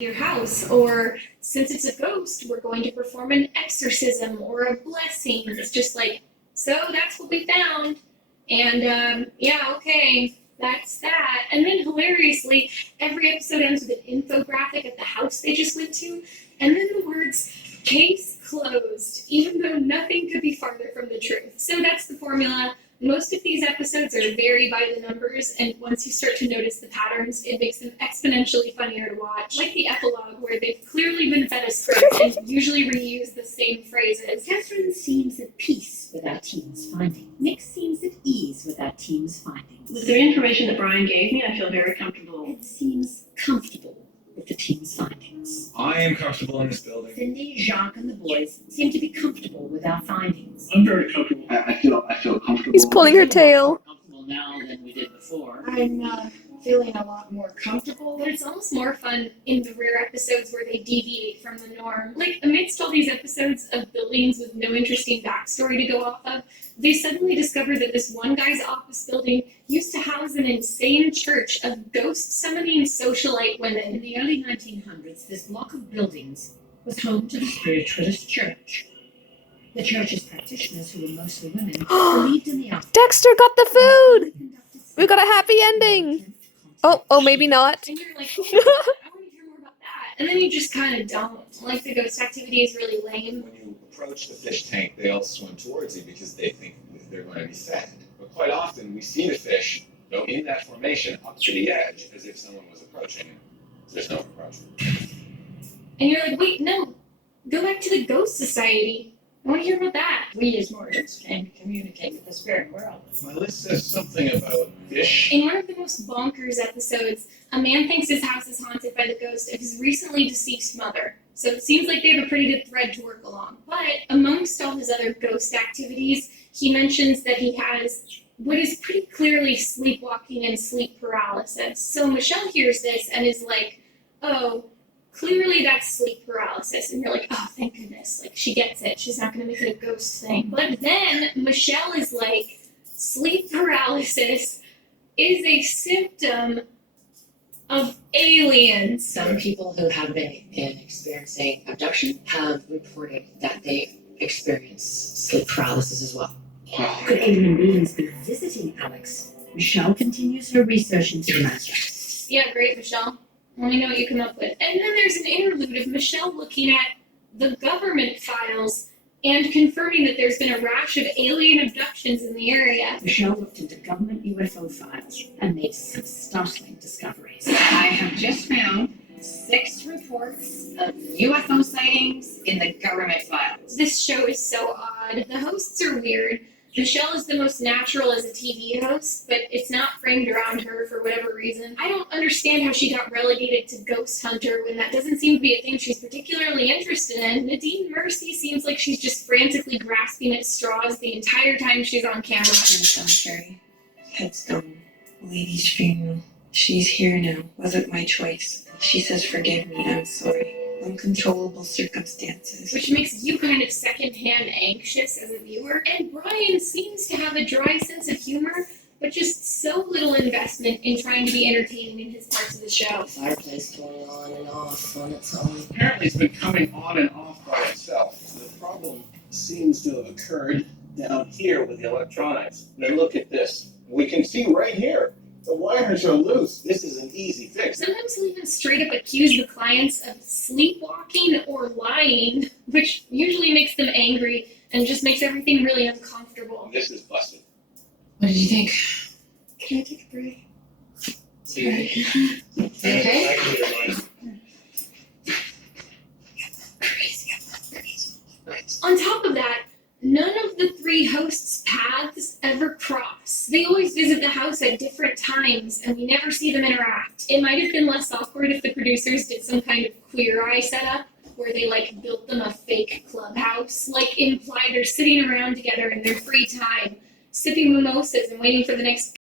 your house, or since it's a ghost, we're going to perform an exorcism or a blessing. It's just like, so that's what we found. And yeah, okay, that's that. And then hilariously, every episode ends with an infographic of the house they just went to, and then the words, case closed, even though nothing could be farther from the truth. So that's the formula. Most of these episodes are very by the numbers, and once you start to notice the patterns, it makes them exponentially funnier to watch. Like the epilogue, where they've clearly been fed a script and usually reuse the same phrases. Catherine seems at peace with our team's findings. Nick seems at ease with our team's findings. With the information that Brian gave me, I feel very comfortable. Ed seems comfortable with the team's findings. I am comfortable in this building. Cindy, Jacques, and the boys seem to be comfortable with our findings. I'm very comfortable. I feel comfortable. He's pulling her tail. More comfortable now than we did before. I'm feeling a lot more comfortable, but it's almost more fun in the rare episodes where they deviate from the norm. Like, amidst all these episodes of buildings with no interesting backstory to go off of, they suddenly discover that this one guy's office building used to house an insane church of ghost-summoning socialite women. In the early 1900s, this block of buildings was home to the Spiritualist Church. The church's practitioners, who were mostly women, believed in the afterlife. Dexter got the food! We got a happy ending! Oh, maybe not. And you're like, oh my God, I want to hear more about that. And then you just kind of don't. Like, the ghost activity is really lame. When you approach the fish tank, they all swim towards you because they think they're going to be fed. But quite often, we see the fish go in that formation up to the edge as if someone was approaching it. There's no approach. And you're like, wait, no, go back to the Ghost Society. I want to hear about that. We as mortals can communicate with the spirit world. My list says something about fish. In one of the most bonkers episodes, a man thinks his house is haunted by the ghost of his recently deceased mother. So it seems like they have a pretty good thread to work along. But amongst all his other ghost activities, he mentions that he has what is pretty clearly sleepwalking and sleep paralysis. So Michelle hears this and is like, oh, clearly that's sleep paralysis. And you're like, oh, thank goodness. Like, she gets it. She's not going to make it a ghost thing. But then Michelle is like, sleep paralysis is a symptom of aliens. Some people who have been experiencing abduction have reported that they experience sleep paralysis as well. Could alien beings be visiting Alex? Michelle continues her research into the matter. Yeah, great, Michelle. Let me know what you come up with. And then there's an interlude of Michelle looking at the government files and confirming that there's been a rash of alien abductions in the area. Michelle looked into government UFO files and made some startling discoveries. I have just found 6 reports of UFO sightings in the government files. This show is so odd. The hosts are weird. Michelle is the most natural as a TV host, but it's not framed around her for whatever reason. I don't understand how she got relegated to Ghost Hunter when that doesn't seem to be a thing she's particularly interested in. Nadine Mercy seems like she's just frantically grasping at straws the entire time she's on camera. I'm sorry. Headstone. Lady's funeral. She's here now. Wasn't my choice. She says forgive me. I'm sorry. Uncontrollable circumstances. Which makes you kind of secondhand anxious as a viewer. And Brian seems to have a dry sense of humor, but just so little investment in trying to be entertaining in his parts of the show. Fireplace going on and off on its own. Apparently it's been coming on and off by itself. The problem seems to have occurred down here with the electronics. Now look at this. We can see right here. The wires are loose. This is an easy fix. Sometimes he'll even straight up accuse the clients of sleepwalking or lying, which usually makes them angry and just makes everything really uncomfortable. This is busted. What did you think? Can I take a break? Okay. On top of that, none of the 3 hosts' paths ever cross. They always visit the house at different times, and we never see them interact. It might have been less awkward if the producers did some kind of Queer Eye setup, where they, like, built them a fake clubhouse, like, imply they're sitting around together in their free time, sipping mimosas and waiting for the next